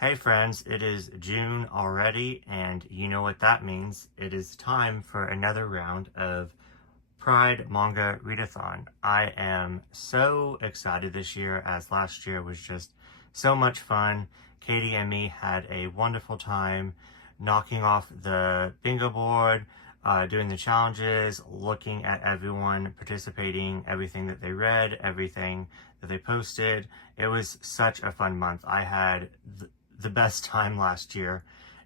Hey friends, it is June already, and you know what that means. It is time for another round of Pride Manga Readathon. I am so excited this year, as last year was just so much fun. Katie and me had a wonderful time knocking off the bingo board, doing the challenges, looking at everyone participating, everything that they read, everything that they posted. It was such a fun month. I had the best time last year,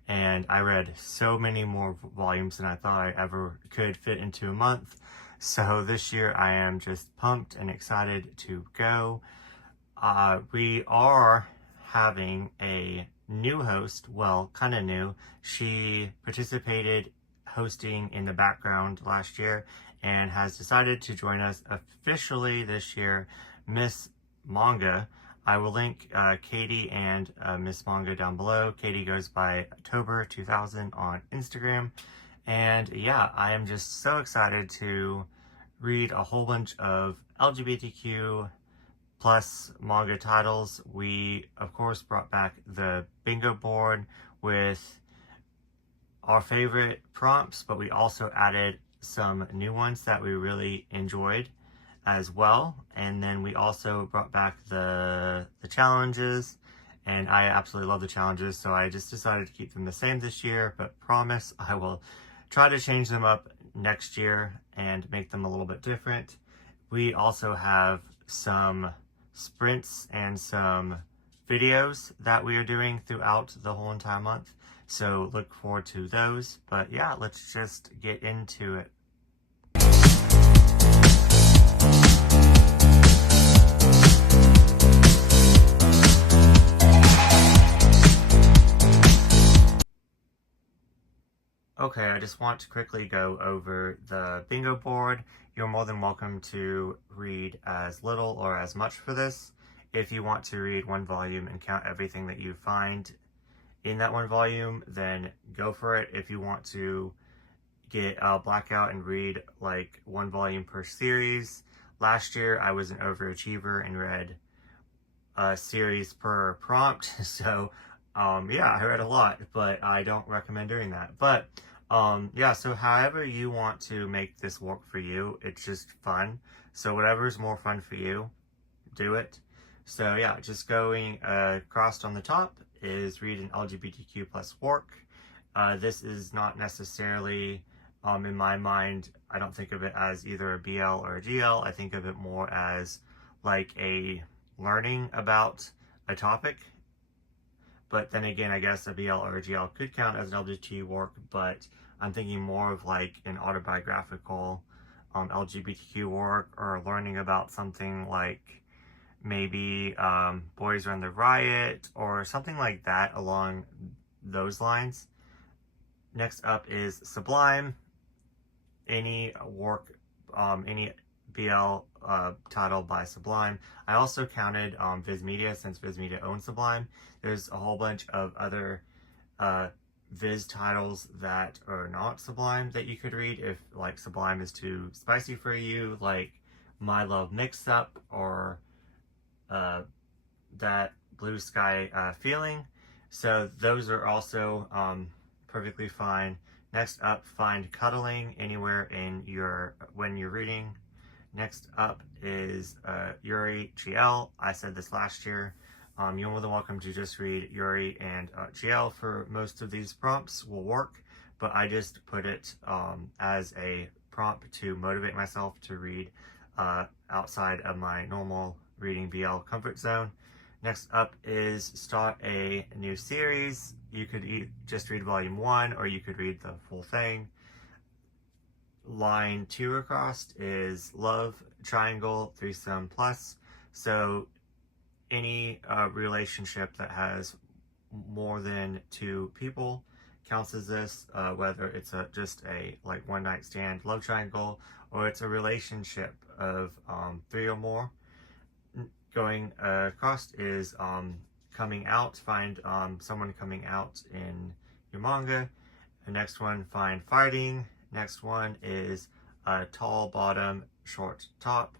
and I read so many more volumes than I thought I ever could fit into a month. So this year I am just pumped and excited to go. We are having a new host, well, kind of new. She participated hosting in the background last year and has decided to join us officially this year, Miss Manga. I will link Katie and Miss Manga down below. Katie goes by October 2000 on Instagram. And yeah, I am just so excited to read a whole bunch of LGBTQ plus manga titles. We, of course, brought back the bingo board with our favorite prompts, but we also added some new ones that we really enjoyed as well. And then we also brought back the challenges, and I absolutely love the challenges, so I just decided to keep them the same this year, but promise I will try to change them up next year and make them a little bit different. We also have some sprints and some videos that we are doing throughout the whole entire month, so look forward to those. But yeah, let's just get into it. Okay, I just want to quickly go over the bingo board. You're more than welcome to read as little or as much for this. If you want to read one volume and count everything that you find in that one volume, then go for it. If you want to get a blackout and read like one volume per series, last year I was an overachiever and read a series per prompt. So yeah, I read a lot, but I don't recommend doing that. But yeah, so however you want to make this work for you, it's just fun. So whatever is more fun for you, do it. So yeah, just going across on the top is read an LGBTQ plus work. This is not necessarily, in my mind, I don't think of it as either a BL or a GL. I think of it more as like a learning about a topic. But then again, I guess a BL or a GL could count as an LGBT work, but I'm thinking more of like an autobiographical LGBTQ work, or learning about something like maybe Boys Run the Riot or something like that along those lines. Next up is Sublime. Any work, any BL title by Sublime. I also counted Viz Media, since Viz Media owns Sublime. There's a whole bunch of other Viz titles that are not Sublime that you could read if like Sublime is too spicy for you, like My Love Mix Up or That Blue Sky Feeling. So those are also perfectly fine. Next up, find cuddling anywhere in when you're reading. Next up is Yuri GL. I said this last year. You're more than welcome to just read Yuri and GL for most of these prompts will work, but I just put it as a prompt to motivate myself to read outside of my normal reading BL comfort zone. Next up is start a new series. You could just read volume 1, or you could read the full thing. Line 2 across is love triangle threesome plus. So any relationship that has more than 2 people counts as this, whether it's just a like one night stand love triangle, or it's a relationship of 3 or more. Going across is coming out. Find someone coming out in your manga. The next one, find fighting. Next one is a tall bottom, short top.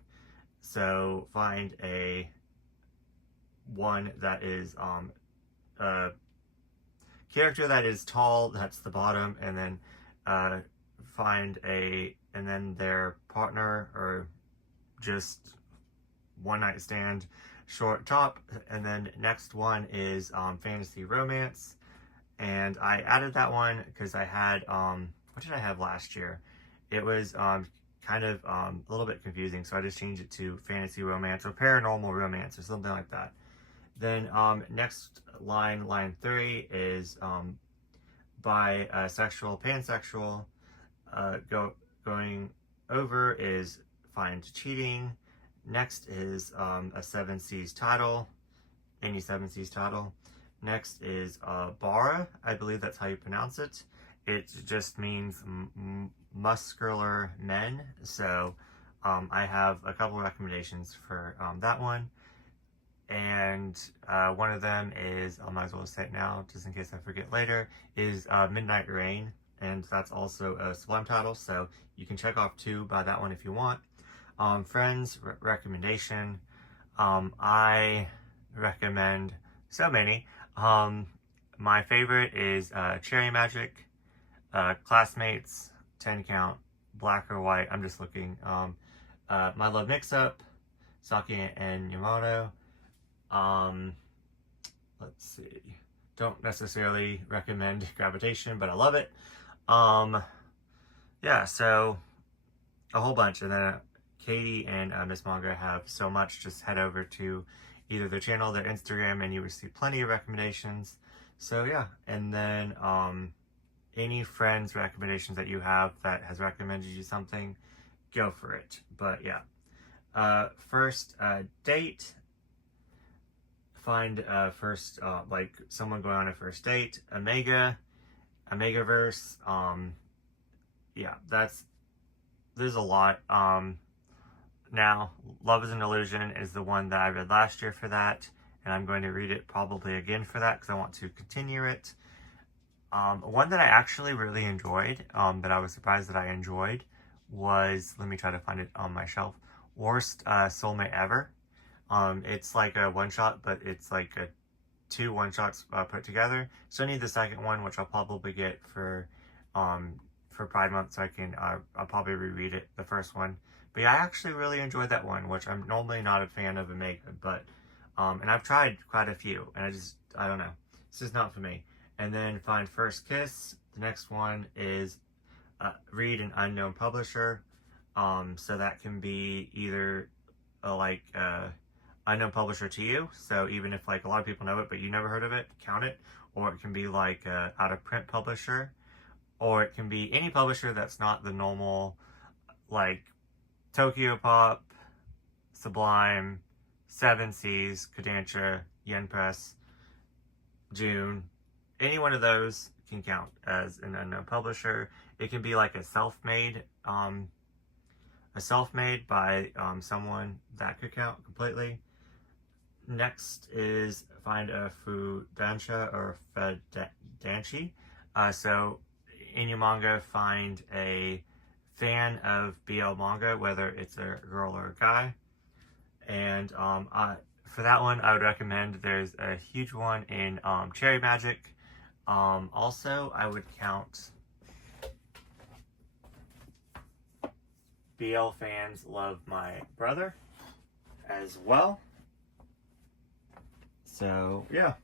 So find a one that is character that is tall, that's the bottom, and then and then their partner or just one night stand, short top. And then next one is fantasy romance, and I added that one because I had what did I have last year? It was kind of a little bit confusing, so I just changed it to fantasy romance or paranormal romance or something like that. Then next line 3 is bisexual, pansexual. Going over is find cheating. Next is a 7 C's title, any 7 C's title. Next is bara, I believe that's how you pronounce it. It just means muscular men. So I have a couple recommendations for that one. And one of them is, I might as well say it now, just in case I forget later, is Midnight Rain. And that's also a Sublime title, so you can check off 2 by that one if you want. Friends recommendation. I recommend so many. My favorite is Cherry Magic, Classmates, 10 Count, Black or White. I'm just looking. My Love Mix-Up, Saki and Yamato. Let's see. Don't necessarily recommend Gravitation, but I love it. Yeah, so a whole bunch. And then Katie and Miss Manga have so much. Just head over to either their channel, their Instagram, and you will see plenty of recommendations. So yeah, and then any friends recommendations that you have that has recommended you something, go for it. But yeah, first date. Find first like someone going on a first date. Omegaverse. Yeah, there's a lot. Now, Love is an Illusion is the one that I read last year for that, and I'm going to read it probably again for that because I want to continue it. One that I actually really enjoyed, that I was surprised that I enjoyed, was, let me try to find it on my shelf, Worst Soulmate Ever. It's like a one-shot, but it's like a 2 one-shots put together. So I need the second one, which I'll probably get for Pride Month, so I can, I'll probably reread it, the first one. But yeah, I actually really enjoyed that one, which I'm normally not a fan of Omega, but, and I've tried quite a few, and I don't know. It's just not for me. And then find First Kiss. The next one is read an unknown publisher. So that can be either unknown publisher to you. So even if like a lot of people know it, but you never heard of it, count it. Or it can be like out of print publisher. Or it can be any publisher that's not the normal, like Tokyo Pop, Sublime, 7 C's, Kodansha, Yen Press, June. Any one of those can count as an unknown publisher. It can be like a self-made by someone, that could count completely. Next is find a Fudansha or Fudanshi. So in your manga, find a fan of BL manga, whether it's a girl or a guy. And for that one, I would recommend, there's a huge one in Cherry Magic. Also, I would count BL fans love my brother as well. So yeah,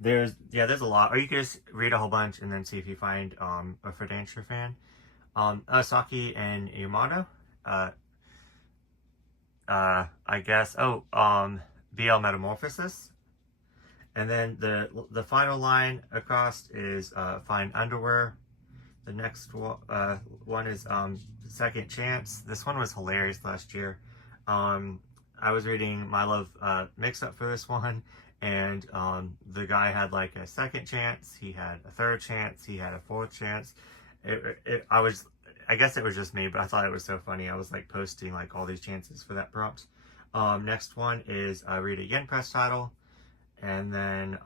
there's a lot. Or you can just read a whole bunch and then see if you find a Fudansha fan. Saki and Yamato. I guess. BL Metamorphosis. And then the final line across is find underwear. The next one is Second Chance. This one was hilarious last year. I was reading My Love Mix-Up for this one, and the guy had like a second chance, he had a third chance, he had a fourth chance. I guess it was just me, but I thought it was so funny. I was like posting like all these chances for that prompt. Next one is read a Yen Press title. And then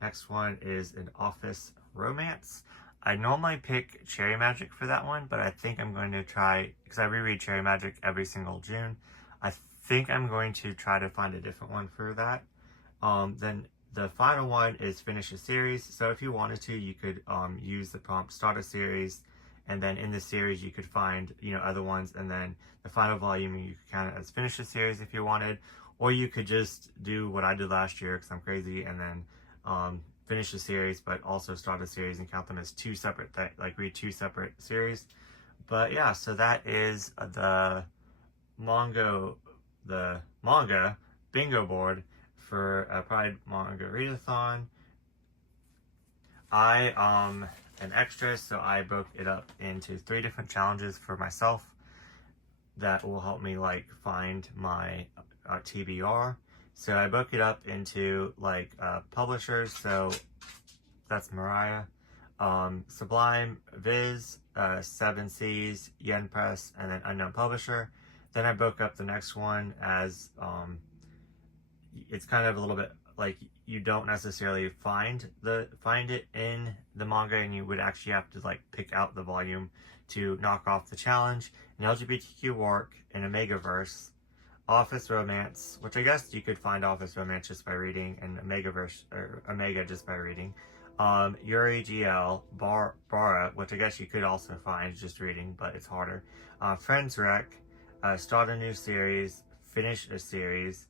next one is an office romance. I normally pick Cherry Magic for that one, but I think I'm going to try, because I reread Cherry Magic every single June, I think I'm going to try to find a different one for that. Then the final one is finish a series. So if you wanted to, you could use the prompt start a series, and then in the series you could find, you know, other ones, and then the final volume you could count it as finish a series if you wanted, or you could just do what I did last year because I'm crazy, and then finish a series but also start a series and count them as two separate like read two separate series. But yeah, so that is the manga bingo board for Pride Manga Readathon. I an extra, so I broke it up into 3 different challenges for myself that will help me like find my TBR. So I broke it up into like publishers, so that's Mariah, Sublime, Viz, 7Cs, Yen Press, and then Unknown Publisher. Then I broke up the next one as it's kind of a little bit like you don't necessarily find it in the manga, and you would actually have to like pick out the volume to knock off the challenge. An LGBTQ work in a Megaverse, Office Romance, which I guess you could find Office Romance just by reading, and Megaverse or Omega just by reading. Yuri GL, Bara, which I guess you could also find just reading, but it's harder. Friends Rec, start a new series, finish a series,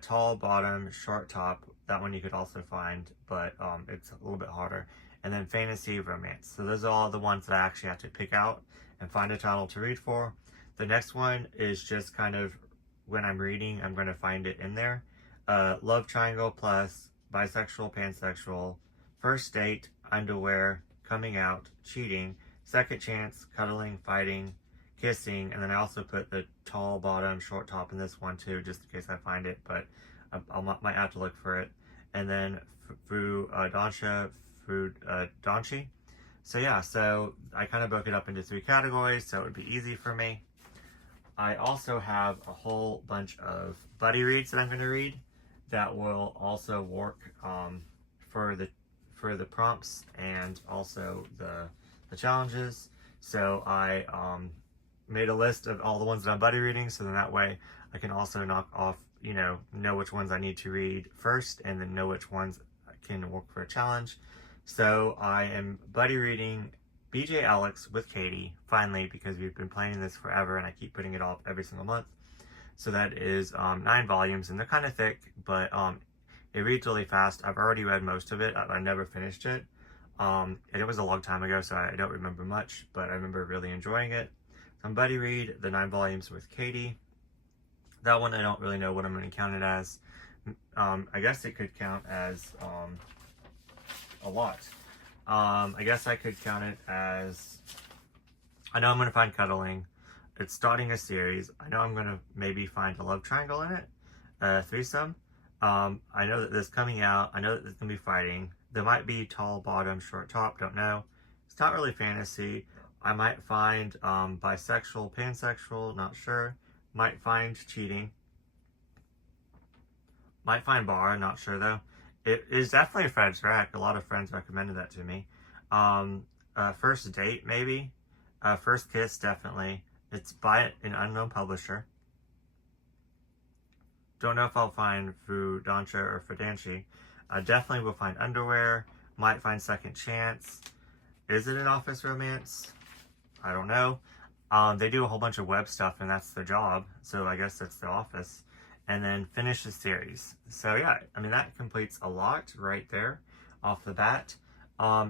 tall bottom, short top. That one you could also find, but it's a little bit harder. And then fantasy romance. So those are all the ones that I actually have to pick out and find a title to read for. The next one is just kind of when I'm reading, I'm going to find it in there. Love triangle plus bisexual, pansexual, first date, underwear, coming out, cheating, second chance, cuddling, fighting, kissing, and then I also put the tall bottom, short top in this one too, just in case I find it, but I might have to look for it. And then Dansha, Danchi. So yeah, so I kind of broke it up into 3 categories, so it would be easy for me. I also have a whole bunch of buddy reads that I'm going to read that will also work for the prompts and also the challenges. So I made a list of all the ones that I'm buddy reading, so then that way I can also knock off, you know which ones I need to read first, and then know which ones can work for a challenge. So I am buddy reading BJ Alex with Katie, finally, because we've been planning this forever and I keep putting it off every single month. So that is 9 volumes, and they're kind of thick, but it reads really fast. I've already read most of it. I never finished it. And it was a long time ago, so I don't remember much, but I remember really enjoying it. So I'm buddy read the 9 volumes with Katie. That one I don't really know what I'm going to count it as. I guess it could count as a lot. I guess I could count it as, I know I'm going to find cuddling. It's starting a series. I know I'm going to maybe find a love triangle in it, threesome. I know that there's coming out. I know that there's going to be fighting. There might be tall bottom, short top, don't know. It's not really fantasy. I might find bisexual, pansexual, not sure. Might find cheating. Might find bar, not sure though. It is definitely a friend's rec. A lot of friends recommended that to me. First date, maybe. First kiss, definitely. It's by an unknown publisher. Don't know if I'll find Fudansha or Fudanshi. Definitely will find underwear. Might find second chance. Is it an office romance? I don't know. They do a whole bunch of web stuff, and that's their job. So I guess that's the office. And then finish the series. So yeah, I mean, that completes a lot right there off the bat.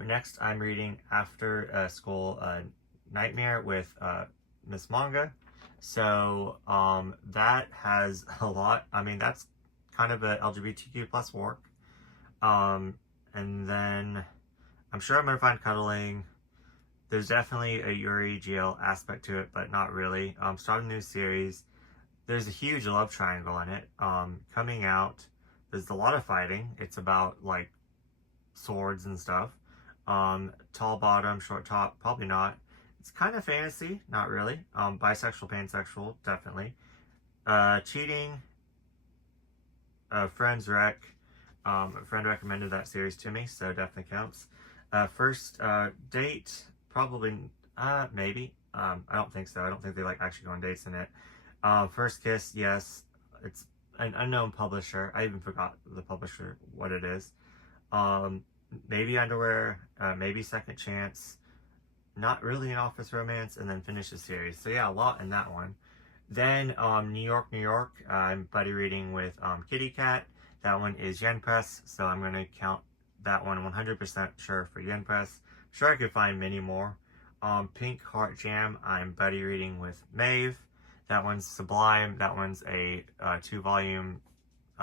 Next, I'm reading After School Nightmare with Miss Manga. So that has a lot. I mean, that's kind of a LGBTQ plus work. And then I'm sure I'm going to find cuddling. There's definitely a Yuri GL aspect to it, but not really. Start a new series. There's a huge love triangle in it. Coming out, there's a lot of fighting. It's about like swords and stuff. Tall bottom, short top, probably not. It's kind of fantasy, not really. Bisexual, pansexual, definitely. Cheating. Friends Rec. A friend recommended that series to me, so definitely counts. First date, probably, maybe. I don't think so. I don't think they like actually go on dates in it. First kiss, yes. It's an unknown publisher. I even forgot the publisher, what it is. Um, maybe Underwear, maybe Second Chance, not really an office romance, and then finish the series. So yeah, a lot in that one. Then New York, New York, I'm buddy reading with Kitty Cat. That one is Yen Press, so I'm going to count that one 100% sure for Yen Press. Sure, I could find many more. Pink Heart Jam, I'm buddy reading with Maeve. That one's Sublime. That one's a 2-volume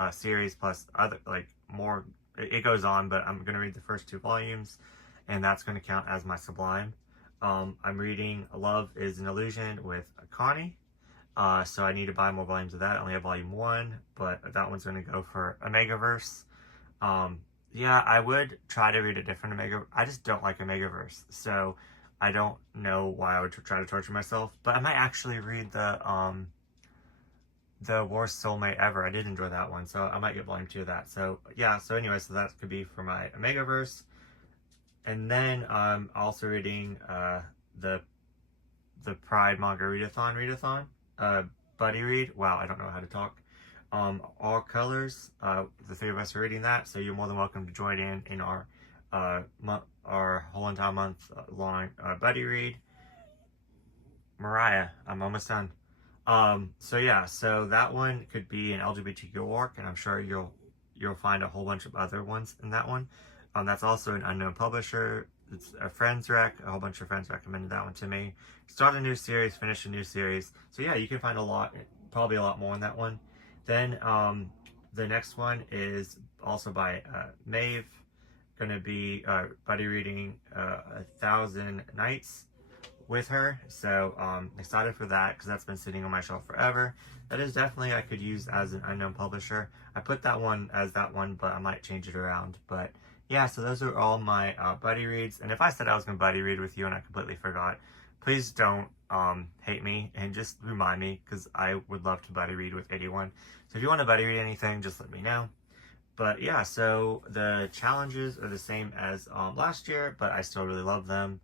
series plus other, like, more. It goes on, but I'm going to read the first 2 volumes, and that's going to count as my Sublime. I'm reading Love is an Illusion with Connie. So I need to buy more volumes of that. I only have volume 1, but that one's going to go for Omegaverse. Yeah, I would try to read a different Omega. I just don't like Omegaverse, so I don't know why I would try to torture myself. But I might actually read the Worst Soulmate Ever. I did enjoy that one, so I might get volume 2 of that. So yeah, so anyway, so that could be for my Omegaverse. And then I'm also reading the Pride Manga Readathon buddy read. Wow, I don't know how to talk. All Colors. The 3 of us are reading that, so you're more than welcome to join in our whole entire month long buddy read. Mariah, I'm almost done. So yeah, so that one could be an LGBTQ work, and I'm sure you'll find a whole bunch of other ones in that one. That's also an unknown publisher. It's a friend's rec. A whole bunch of friends recommended that one to me. Start a new series, finish a new series. So yeah, you can find a lot, probably a lot more in that one. Then the next one is also by Maeve. Gonna be buddy reading 1,000 Nights with her. So excited for that because that's been sitting on my shelf forever. That is definitely I could use as an unknown publisher. I put that one as that one, but I might change it around. But yeah, so those are all my buddy reads. And if I said I was going to buddy read with you and I completely forgot, please don't hate me and just remind me, because I would love to buddy read with anyone. So if you want to buddy read anything, just let me know. But yeah, so the challenges are the same as last year, but I still really love them.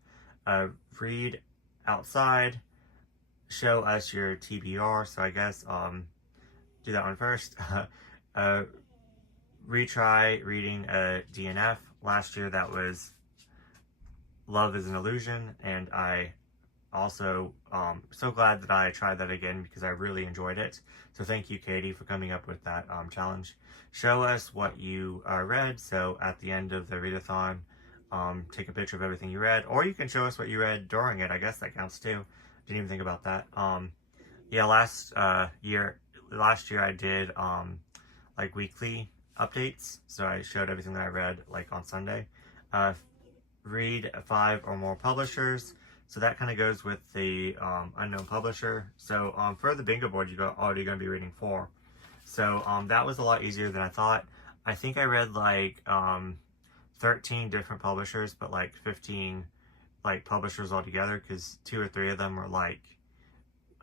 Read outside, show us your TBR. So I guess do that one first. Retry reading a DNF. Last year that was Love is an Illusion, and I also so glad that I tried that again because I really enjoyed it. So thank you, Katie, for coming up with that challenge. Show us what you read. So at the end of the readathon, take a picture of everything you read, or you can show us what you read during it. I guess that counts too. Didn't even think about that. Yeah, last year I did like weekly updates. So I showed everything that I read like on Sunday. Read 5 or more publishers. So that kind of goes with the unknown publisher. So for the bingo board, you're already going to be reading 4. So that was a lot easier than I thought. I think I read like 13 different publishers, but like 15 like publishers altogether, because 2 or 3 of them were like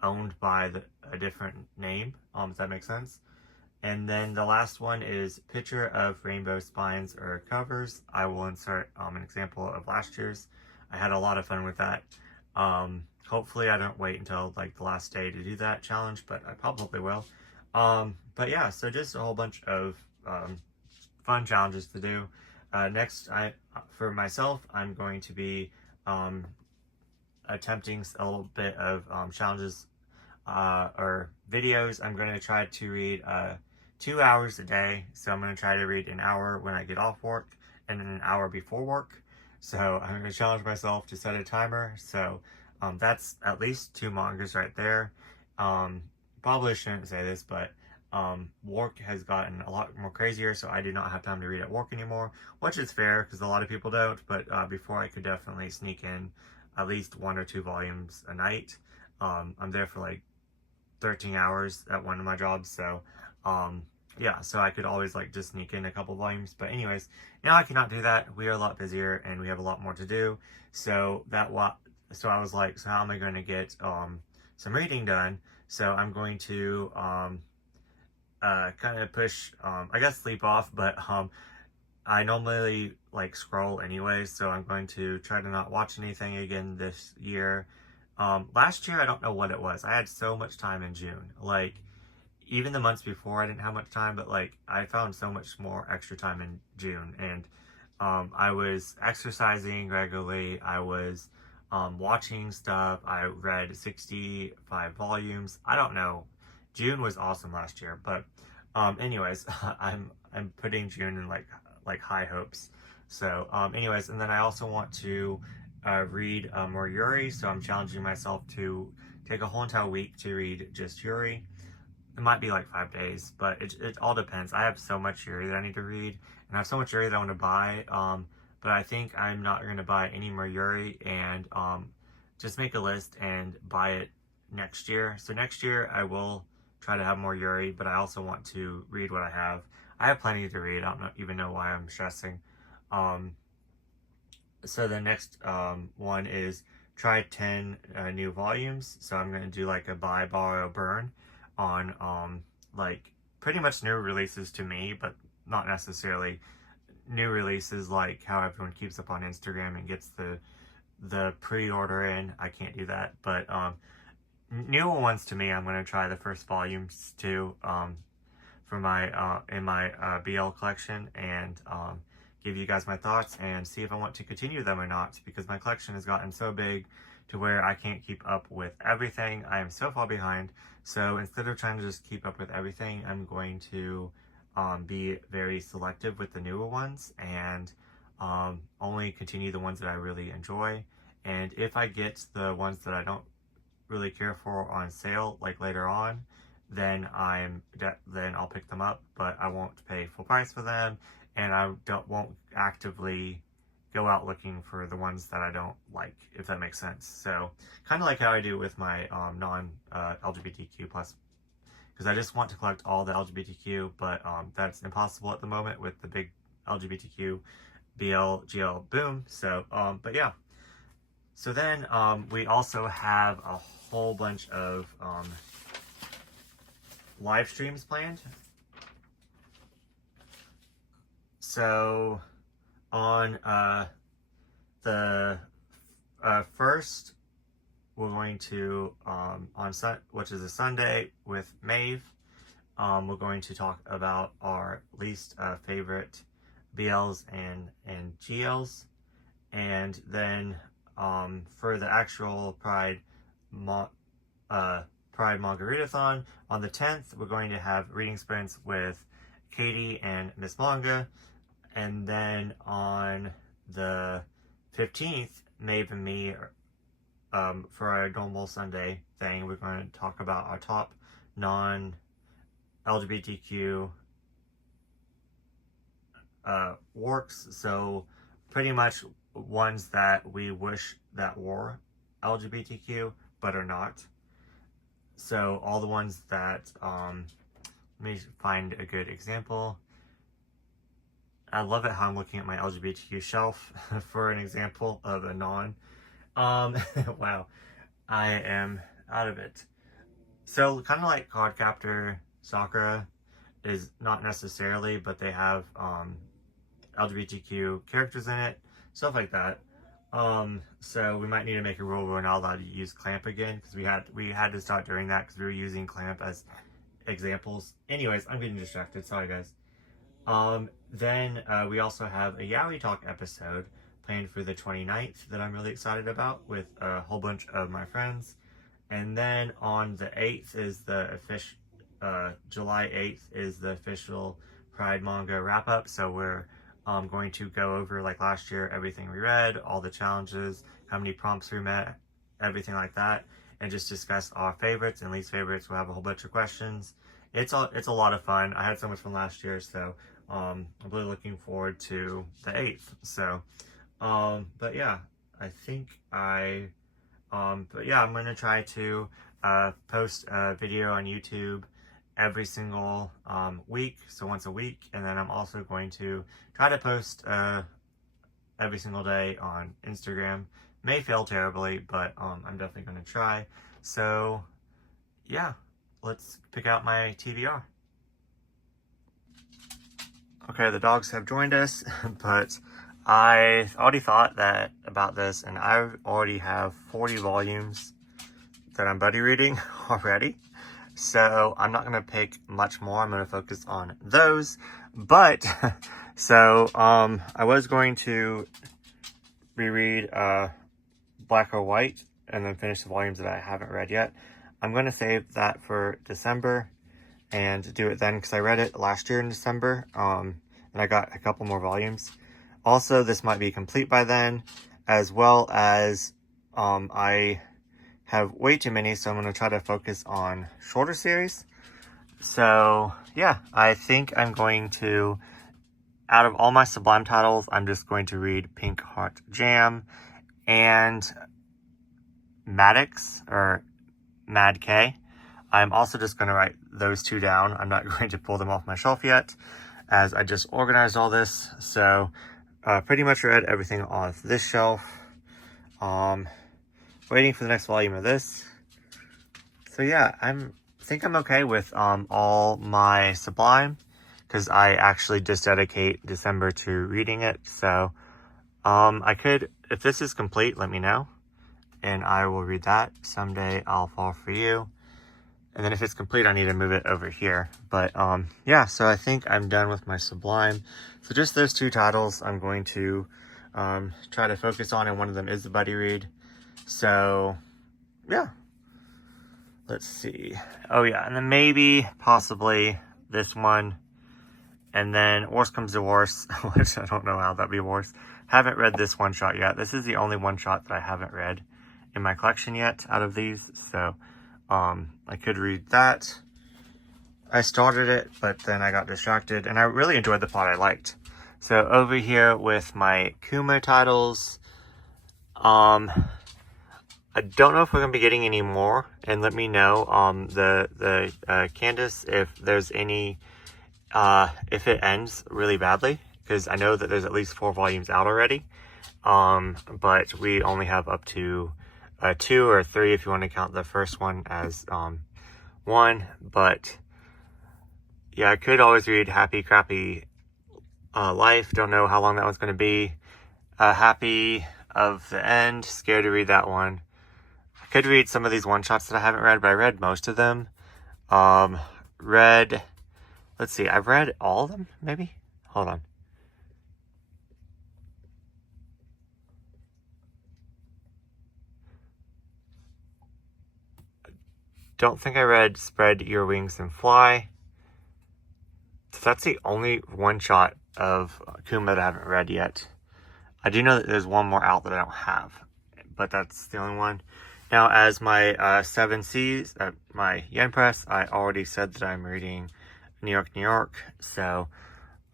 owned by a different name. If that makes sense. And then the last one is picture of rainbow spines or covers. I will insert an example of last year's. I had a lot of fun with that. Hopefully I don't wait until like the last day to do that challenge, but I probably will. But yeah, so just a whole bunch of fun challenges to do. Next, for myself, I'm going to be attempting a little bit of challenges or videos. I'm going to try to read 2 hours a day. So I'm going to try to read an hour when I get off work and then an hour before work. So I'm going to challenge myself to set a timer. So that's at least 2 mangas right there. Probably shouldn't say this, but work has gotten a lot more crazier, so I do not have time to read at work anymore, which is fair because a lot of people don't. But before, I could definitely sneak in at least 1 or 2 volumes a night. I'm there for like 13 hours at one of my jobs, so yeah, so I could always like just sneak in a couple volumes. But anyways, now I cannot do that. We are a lot busier and we have a lot more to do. So so I was like, so how am I going to get some reading done? So I'm going to kind of push, I guess sleep off, but I normally like scroll anyways, so I'm going to try to not watch anything again this year. Last year, I don't know what it was. I had so much time in June. Like, even the months before I didn't have much time, but like I found so much more extra time in June. And I was exercising regularly. I was watching stuff. I read 65 volumes. I don't know. June was awesome last year, but anyways, I'm putting June in like high hopes. So anyways, and then I also want to read more Yuri. So I'm challenging myself to take a whole entire week to read just Yuri. It might be like 5 days, but it all depends. I have so much Yuri that I need to read, and I have so much Yuri that I want to buy. But I think I'm not going to buy any more Yuri, and just make a list and buy it next year. So next year I will try to have more Yuri, but I also want to read what I have. I have plenty to read. I don't even know why I'm stressing. So the next one is try 10 new volumes. So I'm going to do like a buy, borrow, burn on like pretty much new releases to me, but not necessarily new releases like how everyone keeps up on Instagram and gets the pre-order in. I can't do that, but new ones to me, I'm going to try the first volumes too for my in my BL collection, and give you guys my thoughts and see if I want to continue them or not, because my collection has gotten so big to where I can't keep up with everything. I am so far behind. So instead of trying to just keep up with everything, I'm going to be very selective with the newer ones, and only continue the ones that I really enjoy. And if I get the ones that I don't really care for on sale, like later on, then I'll pick them up, but I won't pay full price for them, and I won't actively go out looking for the ones that I don't like, if that makes sense. So kind of like how I do with my non-LGBTQ plus, because I just want to collect all the LGBTQ, but that's impossible at the moment with the big LGBTQ BL GL boom. So but yeah, so then we also have a whole bunch of live streams planned. So on the first, we're going to which is a Sunday with Maeve. We're going to talk about our least favorite BLs and GLs, and then for the actual Pride Manga Readathon on the 10th, we're going to have reading sprints with Katie and Miss Manga. And then on the 15th, Maeve and me, for our normal Sunday thing, we're going to talk about our top non-LGBTQ works. So pretty much ones that we wish that were LGBTQ, but are not. So all the ones that, let me find a good example. I love it how I'm looking at my LGBTQ shelf for an example of a non. Wow, I am out of it. So kind of like Cardcaptor Sakura is not necessarily, but they have LGBTQ characters in it, stuff like that. So we might need to make a rule where we're not allowed to use Clamp again, because we had to start doing that because we were using Clamp as examples. Anyways, I'm getting distracted. Sorry, guys. Then we also have a Yaoi Talk episode planned for the 29th that I'm really excited about with a whole bunch of my friends. And then on the 8th is the official, July 8th is the official Pride Manga wrap-up. So we're going to go over, like last year, everything we read, all the challenges, how many prompts we met, everything like that, and just discuss our favorites and least favorites. We'll have a whole bunch of questions. It's a lot of fun. I had so much fun last year, so I'm really looking forward to the 8th. So, but yeah, I think but yeah, I'm gonna try to post a video on YouTube every single week, so once a week, and then I'm also going to try to post every single day on Instagram. May fail terribly, but I'm definitely gonna try. So yeah, let's pick out my TBR. Okay, the dogs have joined us, but I already thought about this, and I already have 40 volumes that I'm buddy reading already. so I'm not going to pick much more. I'm going to focus on those. But, so, I was going to reread Black or White and then finish the volumes that I haven't read yet. I'm going to save that for December and do it then, because I read it last year in December, and I got a couple more volumes. Also, this might be complete by then, as well as I have way too many, so I'm going to try to focus on shorter series. So yeah, I think I'm going to, out of all my Sublime titles, I'm just going to read Pink Heart Jam and Maddox, or Mad K. I'm also just going to write those two down. I'm not going to pull them off my shelf yet, as I just organized all this. So pretty much read everything off this shelf. Waiting for the next volume of this. So yeah, I think I'm okay with all my Sublime, because I actually just dedicate December to reading it. So I could, if this is complete, let me know, and I will read that. Someday I'll Fall for You. And then if it's complete, I need to move it over here. But yeah, so I think I'm done with my Sublime. So just those two titles I'm going to try to focus on, and one of them is the buddy read. So yeah, let's see. Oh yeah, and then maybe, possibly this one. And then worst comes to worst, which I don't know how that'd be worse. Haven't read this one shot yet. This is the only one shot that I haven't read in my collection yet out of these. So I could read that. I started it, but then I got distracted, and I really enjoyed the plot I liked. So over here with my Kuma titles, I don't know if we're going to be getting any more, and let me know, Candace, if there's any, if it ends really badly, because I know that there's at least 4 volumes out already, but we only have up to 2 or 3 if you want to count the first one as 1. But yeah, I could always read Happy Crappy Life. Don't know how long that one's going to be. Happy of the End. Scared to read that one. I could read some of these one-shots that I haven't read, but I read most of them. Let's see, I've read all of them, maybe? Hold on. Don't think I read Spread Your Wings and Fly. So that's the only one-shot of Kuma that I haven't read yet. I do know that there's one more out that I don't have, but that's the only one. Now, as my 7 C's, my Yen Press, I already said that I'm reading New York, New York. So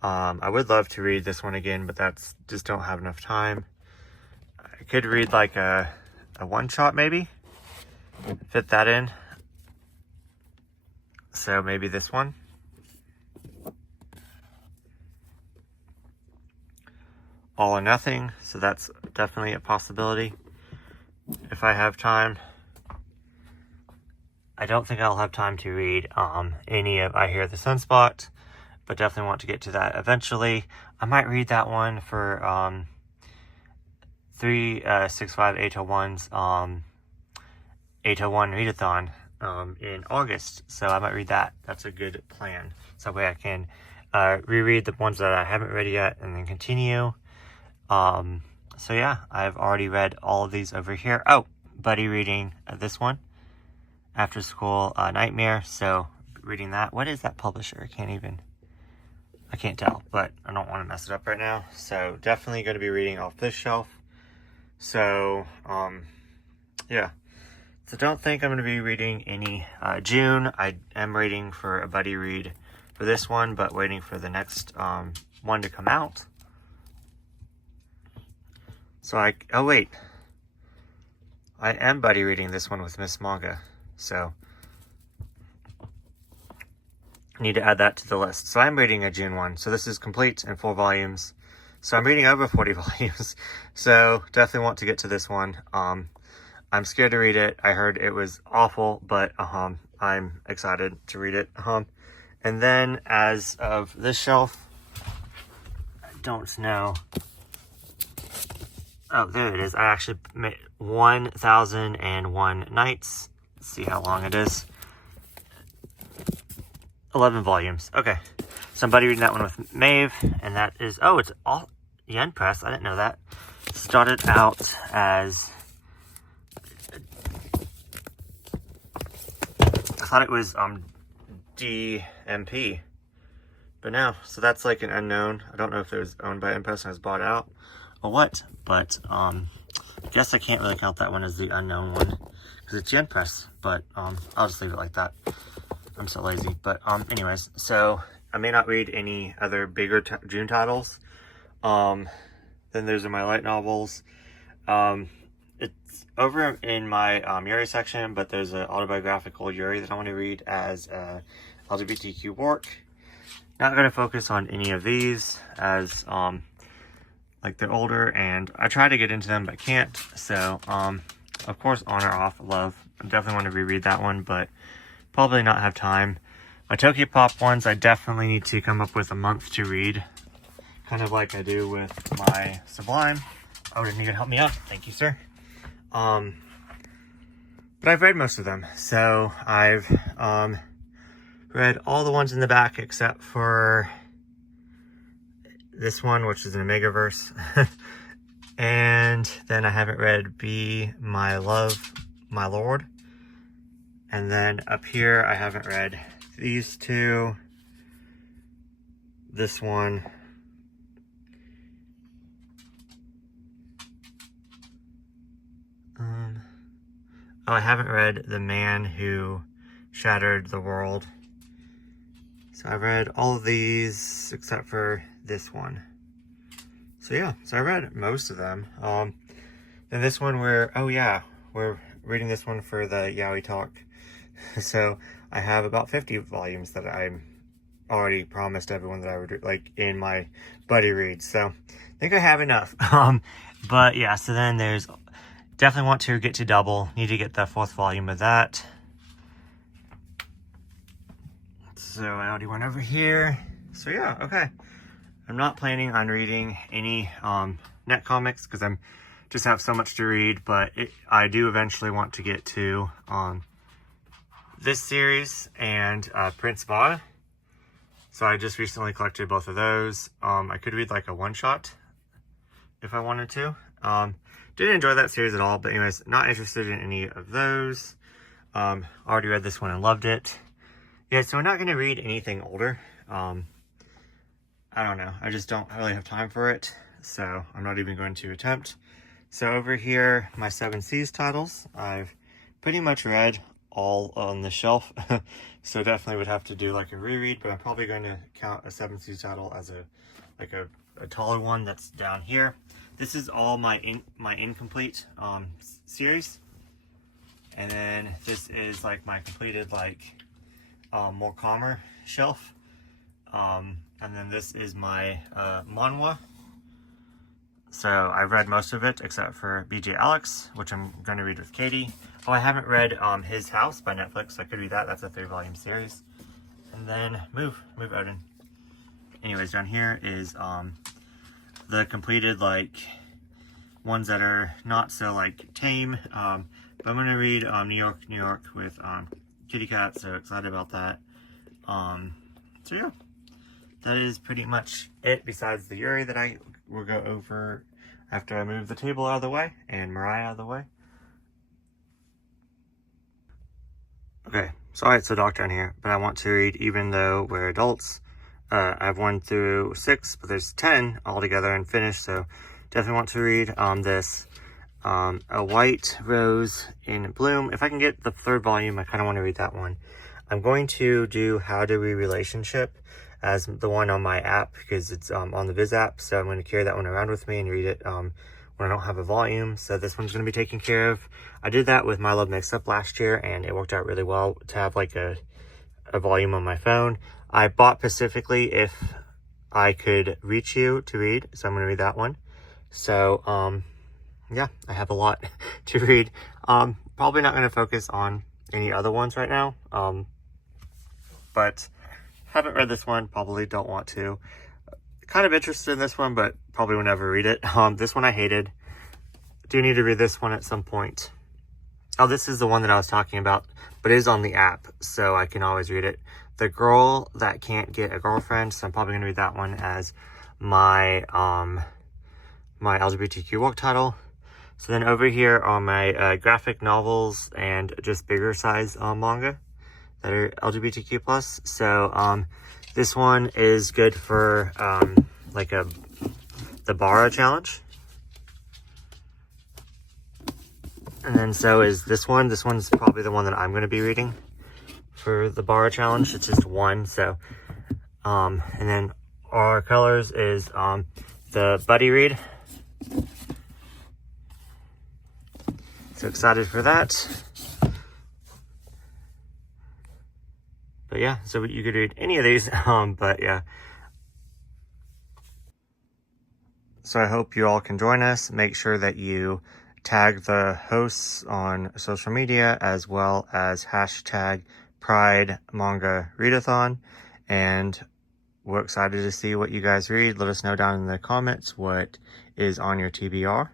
I would love to read this one again, but that's just don't have enough time. I could read like a one-shot maybe, fit that in. So maybe this one. All or Nothing. So that's definitely a possibility if I have time. I don't think I'll have time to read any of I Hear the Sunspot, but definitely want to get to that eventually. I might read that one for 365-801's 801 Readathon in August, so I might read that. That's a good plan. So that way I can reread the ones that I haven't read yet and then continue. So yeah, I've already read all of these over here. Oh, buddy reading this one, After School Nightmare. So reading that. What is that publisher? I can't tell, but I don't want to mess it up right now. So definitely going to be reading off this shelf. So yeah. So don't think I'm going to be reading any June. I am waiting for a buddy read for this one, but waiting for the next one to come out. So oh wait. I am buddy reading this one with Miss Manga. So I need to add that to the list. So I'm reading a June one. So this is complete in 4 volumes. So I'm reading over 40 volumes. So definitely want to get to this one. I'm scared to read it. I heard it was awful, but I'm excited to read it. And then as of this shelf, I don't know. Oh, there it is. I actually made 1001 Nights. Let's see how long it is. 11 volumes. Okay. Somebody reading that one with Maeve, and that is, oh, it's all Yen Press. I didn't know that. Started out as, I thought it was DMP, but no. So that's like an unknown. I don't know if it was owned by Yen Press and was bought out or what, but I guess I can't really count that one as the unknown one because it's Yen Press, but I'll just leave it like that. I'm so lazy. But anyways, so I may not read any other bigger June titles. Then those are my light novels. It's over in my Yuri section, but there's an autobiographical Yuri that I want to read as LGBTQ work. Not going to focus on any of these as like they're older, and I try to get into them but can't. So of course, On or Off Love. I definitely want to reread that one, but probably not have time. My Tokyo Pop ones, I definitely need to come up with a month to read, kind of like I do with my Sublime. Oh, didn't even help me out. Thank you, sir. But I've read most of them. So I've read all the ones in the back except for this one, which is an Omegaverse. And then I haven't read Be My Love, My Lord. And then up here, I haven't read these two, this one, oh, I haven't read The Man Who Shattered the World. So I've read all of these except for this one. So yeah, so I read most of them. Then this one we're reading this one for the Yaoi Talk. So I have about 50 volumes that I'm already promised everyone that I would like in my buddy reads. So I think I have enough. But yeah, so then there's definitely want to get to Double. Need to get the 4th volume of that. So I already went over here. So yeah, okay. I'm not planning on reading any net comics because I'm just have so much to read, but I do eventually want to get to this series and Prince Va. So I just recently collected both of those. I could read like a one-shot if I wanted to. Didn't enjoy that series at all, but anyways, not interested in any of those. Already read this one and loved it. Yeah, so we're not going to read anything older. I don't know. I just don't really have time for it. So I'm not even going to attempt. So over here, my 7 Seas titles. I've pretty much read all on the shelf. So definitely would have to do like a reread, but I'm probably going to count a 7 Seas title as a taller one that's down here. This is all my incomplete series. And then this is like my completed more calmer shelf. And then this is my manhwa. So I've read most of it except for BJ Alex, which I'm going to read with Katie. Oh, I haven't read His House by Netflix. I could read that. That's a 3-volume series. And then Move Odin. Anyways, down here is the completed ones that are not so tame. But I'm going to read New York with Kitty Cat. So excited about that. So yeah. That is pretty much it besides the Yuri that I will go over after I move the table out of the way and Mariah out of the way. Okay, sorry it's so dark down here, but I want to read Even Though We're Adults. I have 1 through 6, but there's 10 altogether and finished, so definitely want to read this. A White Rose in Bloom. If I can get the 3rd volume, I kind of want to read that one. I'm going to do How Do We Relationship as the one on my app because it's on the Viz app, so I'm going to carry that one around with me and read it when I don't have a volume. So this one's going to be taken care of. I did that with My Love Mix-Up last year and it worked out really well to have a volume on my phone. I bought specifically If I Could Reach You to read, so I'm going to read that one. So yeah, I have a lot to read. Probably not going to focus on any other ones right now, but haven't read this one, probably don't want to. Kind of interested in this one, but probably will never read it. This one I hated. Do need to read this one at some point. Oh, this is the one that I was talking about, but it is on the app, so I can always read it. The Girl That Can't Get a Girlfriend. So I'm probably going to read that one as my my LGBTQ book title. So then over here are my graphic novels and just bigger size manga that are LGBTQ+. So this one is good for like the Bara challenge. And then so is this one. This one's probably the one that I'm going to be reading for the Bara challenge. It's just one. So and then our colors is the buddy read. So excited for that. But yeah, so you could read any of these, but yeah. So I hope you all can join us. Make sure that you tag the hosts on social media as well as hashtag Pride Manga Readathon. And we're excited to see what you guys read. Let us know down in the comments what is on your TBR.